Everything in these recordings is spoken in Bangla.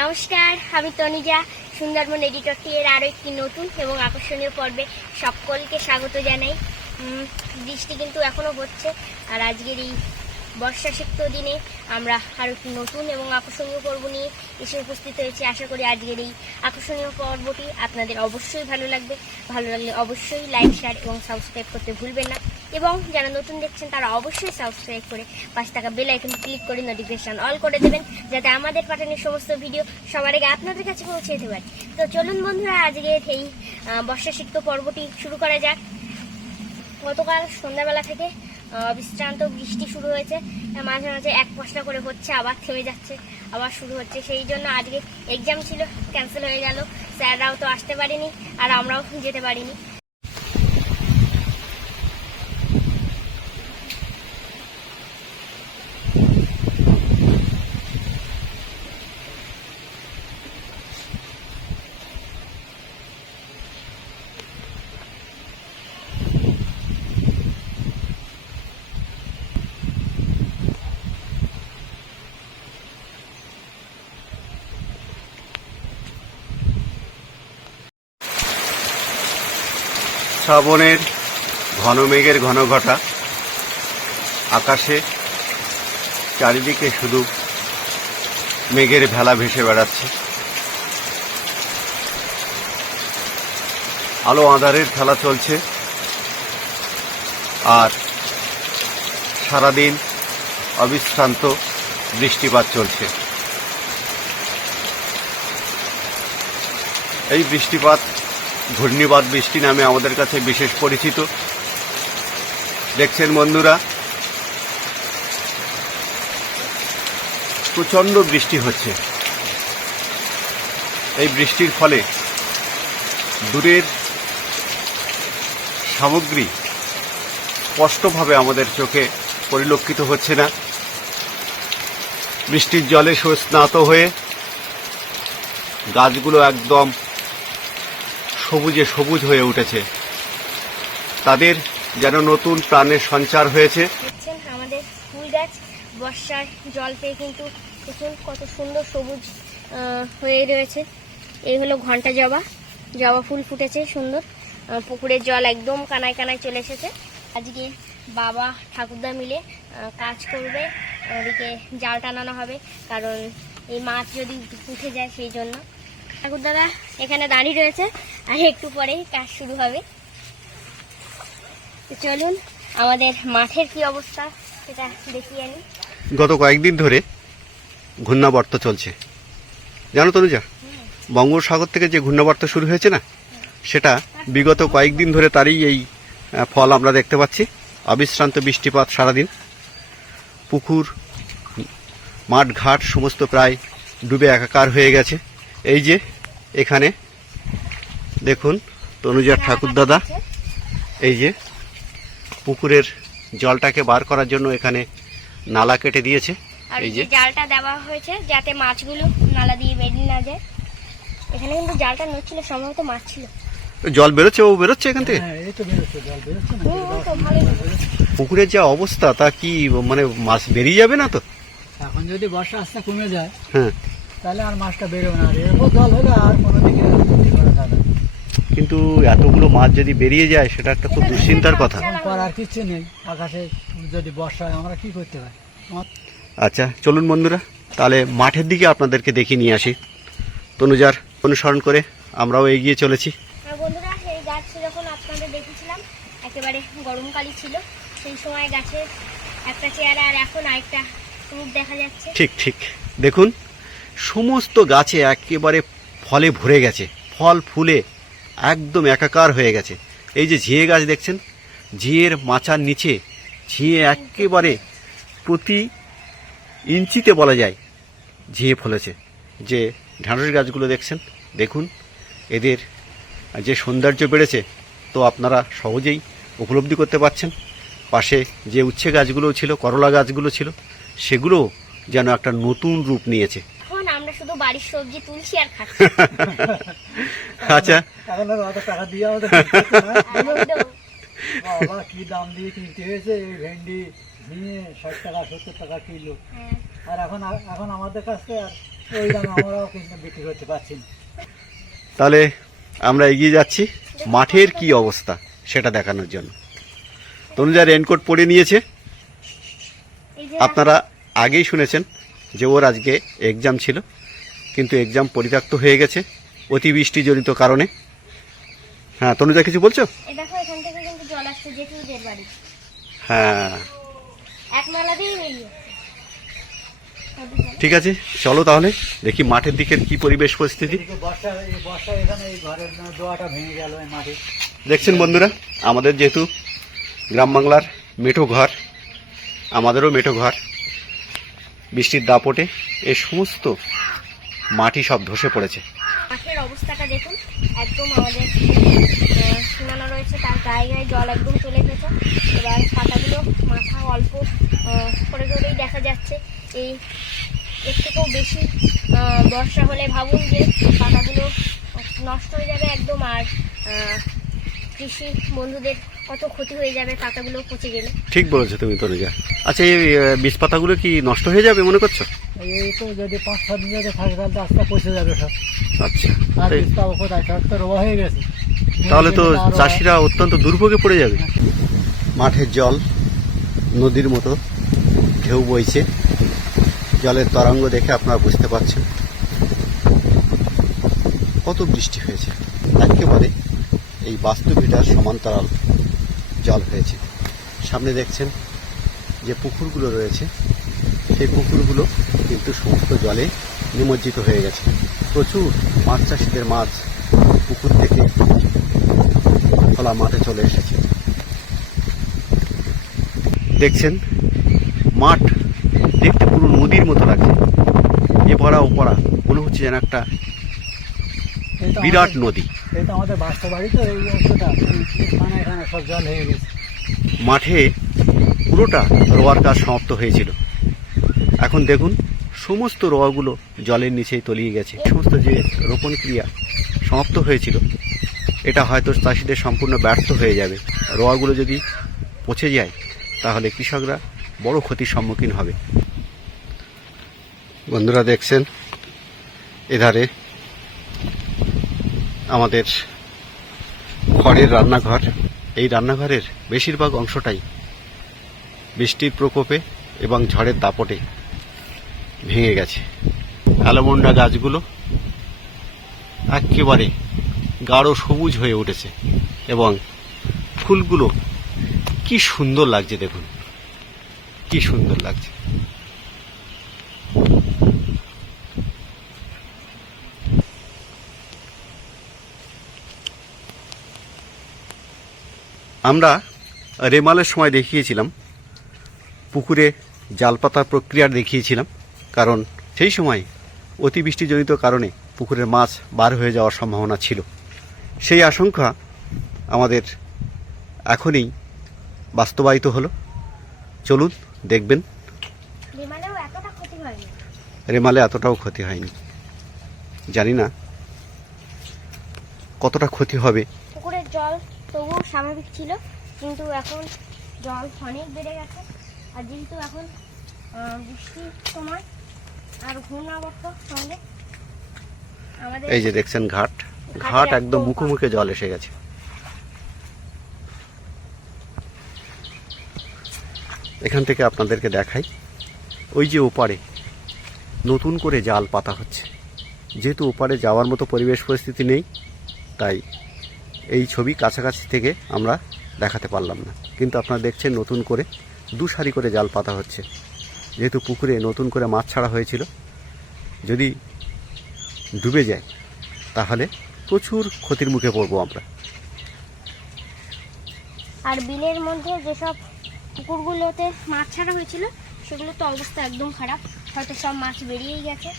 নমস্কার, আমি তনুজা, সুন্দরবন এডিটর এডিটরটি এর আরও একটি নতুন এবং আকর্ষণীয় পর্বে সকলকে স্বাগত জানাই। বৃষ্টি কিন্তু এখনও হচ্ছে, আর আজকের এই বর্ষা সিক্ত দিনে আমরা আরও একটি নতুন এবং আকর্ষণীয় পর্ব নিয়ে এসে উপস্থিত হয়েছি। আশা করি আজকের এই আকর্ষণীয় পর্বটি আপনাদের অবশ্যই ভালো লাগবে। ভালো লাগলে অবশ্যই লাইক শেয়ার এবং সাবস্ক্রাইব করতে ভুলবেন না। এবং যারা নতুন দেখছেন, তারা অবশ্যই সাবস্ক্রাইব করে পাশে থাকা বেল আইকন ক্লিক করে নোটিফিকেশন অল করে দেবেন, যাতে আমাদের পাঠানোর সমস্ত ভিডিও সবার আগে আপনাদের কাছে পৌঁছে যেতে পারে। তো চলুন বন্ধুরা, আজকে এই বর্ষা সিক্ত পর্বটি শুরু করা যাক। গতকাল সন্ধ্যাবেলা থেকে অবিশ্রান্ত বৃষ্টি শুরু হয়েছে। মাঝে মাঝে এক পশলা করে হচ্ছে, আবার থেমে যাচ্ছে, আবার শুরু হচ্ছে। সেই জন্য আজকে এক্সাম ছিল ক্যান্সেল হয়ে গেল। স্যাররাও তো আসতে পারেনি, আর আমরাও যেতে পারিনি। শ্রাবণের ঘন মেঘের ঘন ঘটা আকাশে চারিদিকে শুধু মেঘের ভেলা ভেসে বেড়াচ্ছে। আলো আঁধারের খেলা চলছে। আর সারাদিন অবিশ্রান্ত বৃষ্টিপাত চলছে। এই বৃষ্টিপাত ঘূর্ণিবাদ বৃষ্টি নামে আমাদের কাছে বিশেষ পরিচিত। দেখছেন বন্ধুরা, প্রচণ্ড বৃষ্টি হচ্ছে। এই বৃষ্টির ফলে দূরের সামগ্রী স্পষ্টভাবে আমাদের চোখে পরিলক্ষিত হচ্ছে না। বৃষ্টির জলে স্নাত হয়ে গাছগুলো একদম সবুজে সবুজ হয়ে উঠেছে। তাদের যেন নতুন প্রাণের সঞ্চার হয়েছে। আমাদের ফুল গাছ, বর্ষার জল পেয়ে কিন্তু দেখুন কত সুন্দর সবুজ হয়ে রয়েছে। এই হলো ঘণ্টা জবা। জবা ফুল ফুটেছে সুন্দর। পুকুরের জল একদম কানায় কানায় চলে এসেছে। আজকে বাবা, ঠাকুরদা মিলে কাজ করবে। ওদিকে জাল টানানো হবে, কারণ এই মাছ যদি উঠে যায় সেই জন্য। ঠাকুরদাদা এখানে দাঁড়িয়ে রয়েছে। আর একটু পরেই কাজ শুরু হবে। চলুন আমাদের মাঠের কি অবস্থা সেটা দেখিয়ে আনি। গত কয়েকদিন ধরে ঘূর্ণাবর্ত চলছে। জানো তনুজা বঙ্গোপসাগর থেকে যে ঘূর্ণাবর্ত শুরু হয়েছে না সেটা বিগত কয়েকদিন ধরে তারই এই ফল আমরা দেখতে পাচ্ছি। অবিশ্রান্ত বৃষ্টিপাত সারাদিন। পুকুর মাঠ ঘাট সমস্ত প্রায় ডুবে একাকার হয়ে গেছে। এই যে এখানে দেখুন তনুজার ঠাকুরদাদা এই যে পুকুরের জলটাকে বার করার জন্য এখানে নালা কেটে দিয়েছে। আর এই যে জালটা দেওয়া হয়েছে যাতে মাছগুলো নালা দিয়ে বেরিয়ে না যায়। এখানে কিন্তু জালটা নড়ছিল সম্ভবত মাছ ছিল। জল বেরোচ্ছে ও বেরোচ্ছে এখান থেকে? হ্যাঁ। পুকুরের যা অবস্থা তা কি মানে মাছ বেরিয়ে যাবে না তো? এখন যদি বর্ষা আস্তে কমে যায় হ্যাঁ। তাহলে আর মাছটা বেরোবে না। আর এরপর জল হলে আর কোনো দিকে করা যাবে না। কিন্তু এতগুলো মাছ যদি বেরিয়ে যায় সেটা একটা খুব দুশ্চিন্তার কথা। আর কিচ্ছু নেই। আকাশে যদি বর্ষা হয় আমরা কি করতে পারি? আচ্ছা চলুন বন্ধুরা তাহলে মাঠের দিকে আপনাদেরকে দেখিয়ে নিয়ে আসি। তনুজার অনুসরণ করে আমরাও এগিয়ে চলেছি। বন্ধুরা এই গাছ যখন আপনাদের দেখেছিলাম একেবারে গরমকালই ছিল সেই সময় গাছের একটা চেয়ারা আর এখন আরেকটা রূপ দেখা যাচ্ছে। ঠিক ঠিক। দেখুন সমস্ত গাছে একেবারে ফলে ভরে গেছে ফল ফুলে। একদম একাকার হয়ে গেছে। এই যে ঝিয়ে গাছ দেখছেন, ঝিয়ের মাচার নিচে ঝিয়ে একেবারে প্রতি ইঞ্চিতে বলা যায় ঝিয়ে ফলেছে। যে ঢ্যাঁড়স গাছগুলো দেখছেন, দেখুন, এদের যে সৌন্দর্য বেড়েছে, তো আপনারা সহজেই উপলব্ধি করতে পারছেন। পাশে যে উচ্ছে গাছগুলো ছিল, করলা গাছগুলো ছিল সেগুলো যেন একটা নতুন রূপ নিয়েছে। বাড়ির সবজি তুলছি আর খাচ্ছি। আচ্ছা। এখন আর অত টাকা দিয়ে আমাদের। বাবা কি দাম দিয়ে কিনতে হয়েছে? এই ভেন্ডি নিয়ে ষাট টাকা সত্তর টাকা কিলো। হ্যাঁ। আর এখন এখন আমাদের কাছে আর ওই দাম আমরাও কিন্তু বিক্রি করতে পারছি না। তাহলে আমরা এগিয়ে যাচ্ছি। মাঠের কি অবস্থা সেটা দেখানোর জন্য। তনুজা রেনকোট পরে নিয়েছে। আপনারা আগেই শুনেছেন যে ওর আজকে এক্সাম ছিল। কিন্তু এক্সাম পরিত্যক্ত হয়ে গেছে অতিবৃষ্টিজনিত কারণে। হ্যাঁ তনুজা কিছু বলছো? এই দেখো এখান থেকে কিন্তু জল আসছে জেঠুদের বাড়ি। হ্যাঁ। ঠিক আছে চলো তাহলে দেখি মাঠের দিকের কি পরিবেশ পরিস্থিতি। এদিকে বর্ষা এই বর্ষা এখানে এই ঘরের দোয়াটা ভেঙে গেল এই মাটি দেখছেন বন্ধুরা আমাদের যেহেতু গ্রাম বাংলার মেঠো ঘর আমাদেরও মেঠো ঘর। বৃষ্টির দাপটে এ সমস্ত মাটি সব ধসে পড়েছে। মাঠের অবস্থাটা দেখুন একদম আমাদের সীমানা রয়েছে তার গায়ে গায়ে জল একদম চলে এসেছে। এবার পাতাগুলো মাথা অল্প করে করেই দেখা যাচ্ছে। এই এর থেকেও বেশি বর্ষা হলে ভাবুন যে পাতাগুলো নষ্ট হয়ে যাবে একদম আর কৃষি বন্ধুদের কত ক্ষতি হয়ে যাবে পাতাগুলো পচে গেলে। ঠিক বলেছ তুমি তনুজা আচ্ছা এই বীজ পাতাগুলো কি নষ্ট হয়ে যাবে মনে করছ? এই তো যদি পাঁচ ছ দিন যদি থাকে তাহলে তো আস্তে পচে যাবে সব। আচ্ছা আর কোথায় সব তো রোয়া হয়ে গেছে। তাহলে তো চাষিরা অত্যন্ত দুর্ভোগে পড়ে যাবে। মাঠের জল নদীর মতো ঢেউ বইছে। জলের তরঙ্গ দেখে আপনারা বুঝতে পারছেন। কত বৃষ্টি হয়েছে। একেবারে এই বাস্তুভিটার সমান্তরাল জল হয়েছে। সামনে দেখছেন যে পুকুরগুলো রয়েছে। সেই পুকুরগুলো কিন্তু সমস্ত জলে নিমজ্জিত হয়ে গেছে। প্রচুর মাছ চাষিদের মাছ পুকুর থেকে খোলা মাঠে চলে এসেছে। দেখছেন? মাঠ দেখতে পুরো নদীর মতো লাগছে। এপাড়া ওপাড়া মনে হচ্ছে যেন একটা বিরাট নদী। এই আমাদের বাস্তব তো এই অংশটা। এখানে এখানে সব জল গেছে। মাঠে পুরোটা রোয়ার কাজ সমাপ্ত হয়েছিল। এখন দেখুন সমস্ত রোয়াগুলো জলের নিচেই তলিয়ে গেছে। সমস্ত যে রোপণ ক্রিয়া সমাপ্ত হয়েছিল, এটা হয়তো চাষিদের সম্পূর্ণ ব্যর্থ হয়ে যাবে। রোয়াগুলো যদি পচে যায়, তাহলে কৃষকরা বড় ক্ষতির সম্মুখীন হবে। বন্ধুরা দেখছেন, এধারে আমাদের খড়ের রান্নাঘর। এই রান্নাঘরের বেশিরভাগ অংশটাই বৃষ্টির প্রকোপে এবং ঝড়ের দাপটে ভেঙে গেছে। অ্যালোমন্ডা গাছগুলো একেবারে গাঢ় সবুজ হয়ে উঠেছে এবং ফুলগুলো কি সুন্দর লাগছে দেখুন। কি সুন্দর লাগছে। আমরা রেমালের সময় দেখিয়েছিলাম, পুকুরে জাল পাতার প্রক্রিয়া দেখিয়েছিলাম। কারণ সেই সময় অতিবৃষ্টিজনিত কারণে পুকুরের মাছ বার হয়ে যাওয়ার সম্ভাবনা ছিল। সেই আশঙ্কা আমাদের এখনই বাস্তবায়িত হলো। চলুন দেখবেন। রেমালে এতটাও ক্ষতি হয়নি। জানি না কতটা ক্ষতি হবে। পুকুরের জল তবুও স্বাভাবিক ছিল কিন্তু এখন জল অনেক বেড়ে গেছে। আর যেহেতু এখন বৃষ্টির সময় আর ঘূর্ণাবর্ত সঙ্গে আমাদের এই যে দেখছেন ঘাট। ঘাট একদম মুখে মুখে জল এসে গেছে। এখান থেকে আপনাদেরকে দেখাই। ওই যে ওপারে নতুন করে জাল পাতা হচ্ছে। যেহেতু ওপারে যাওয়ার মতো পরিবেশ পরিস্থিতি নেই তাই এই ছবি কাছাকাছি থেকে আমরা দেখাতে পারলাম না। কিন্তু আপনারা দেখছেন নতুন করে দু সারি করে জাল পাতা হচ্ছে। যেহেতু পুকুরে নতুন করে মাছ ছাড়া হয়েছিল, যদি ডুবে যায়, তাহলে প্রচুর ক্ষতির মুখে পড়ব আমরা। আর বিলের মধ্যে যেসব পুকুরগুলোতে মাছ ছাড়া হয়েছিল, সেগুলো তো অবস্থা একদম খারাপ। হয়তো সব মাছ বেরিয়েই গেছে।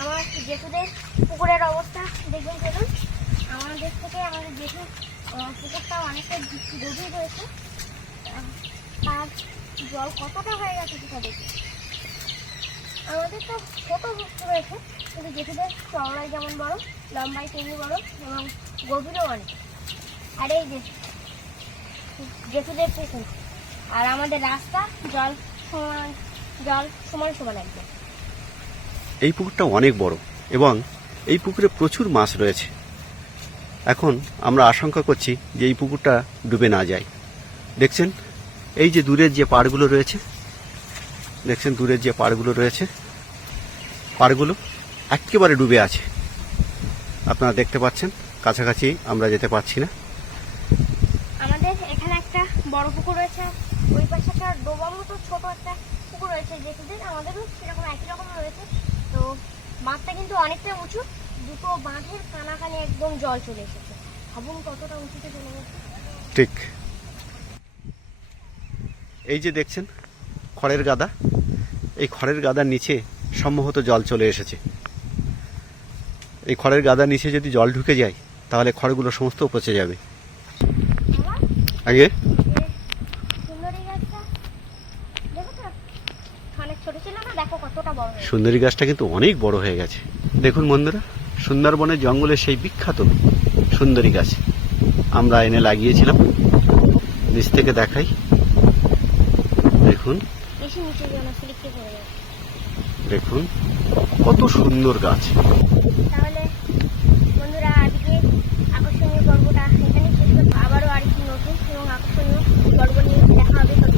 আমার জেঠুদের পুকুরের অবস্থা দেখবেন চলুন আমাদের থেকে আমাদের যেহেতু পুকুরটা অনেকটা গভীর আহ, তার জল কতটা হয়ে গেছে সেটা দেখি। আমাদের তো ছোট বস্তু রয়েছে কিন্তু জেঠুদের চওড়াই যেমন বড় লম্বাই তেমনি বড় এবং গভীরও অনেক। আর এই যে জেঠুদের পেছনে আর আমাদের রাস্তা জল সমান জল সমান সমান একদম। এই পুকুরটা অনেক বড় এবং এই পুকুরে প্রচুর মাছ রয়েছে। এখন আমরা আশঙ্কা করছি যে এই পুকুরটা ডুবে না যায়। দেখছেন? এই যে দূরের যে পাড়গুলো রয়েছে, দেখছেন দূরের যে পাড়গুলো রয়েছে? পাড়গুলো একেবারে ডুবে আছে। আপনারা দেখতে পাচ্ছেন, কাছাকাছি আমরা যেতে পারছি না। আমাদের এখানে একটা বড় পুকুর রয়েছে, ওই পাশে একটা ডোবার মতো ছোট একটা পুকুর রয়েছে, যেখানে আমাদেরও সেরকম একই রকম রয়েছে। তো বাঁধটা কিন্তু অনেকটা উঁচু। দুটো বাঁধের কানাকানি একদম জল চলে এসেছে। ভাবুন কতটা উঁচুতে চলে গেছে। ঠিক। এই যে দেখছেন খড়ের গাদা। এই খড়ের গাদার নিচে সম্ভবত জল চলে এসেছে। এই খড়ের গাদার নিচে যদি জল ঢুকে যায় তাহলে খড়গুলো সমস্ত পচে যাবে। আগে? সুন্দরী গাছটা কিন্তু অনেক বড় হয়ে গেছে। দেখুন বন্ধুরা সুন্দরবনের জঙ্গলের সেই বিখ্যাত সুন্দরী গাছ। আমরা এনে লাগিয়েছিলাম। নিচ থেকে দেখাই। দেখুন। দেখুন, কত সুন্দর গাছ। তাহলে বন্ধুরা, আজকে আকর্ষণীয় আবারও আর কি নতুন এবং আকর্ষণীয় পর্ব নিয়ে দেখা হবে।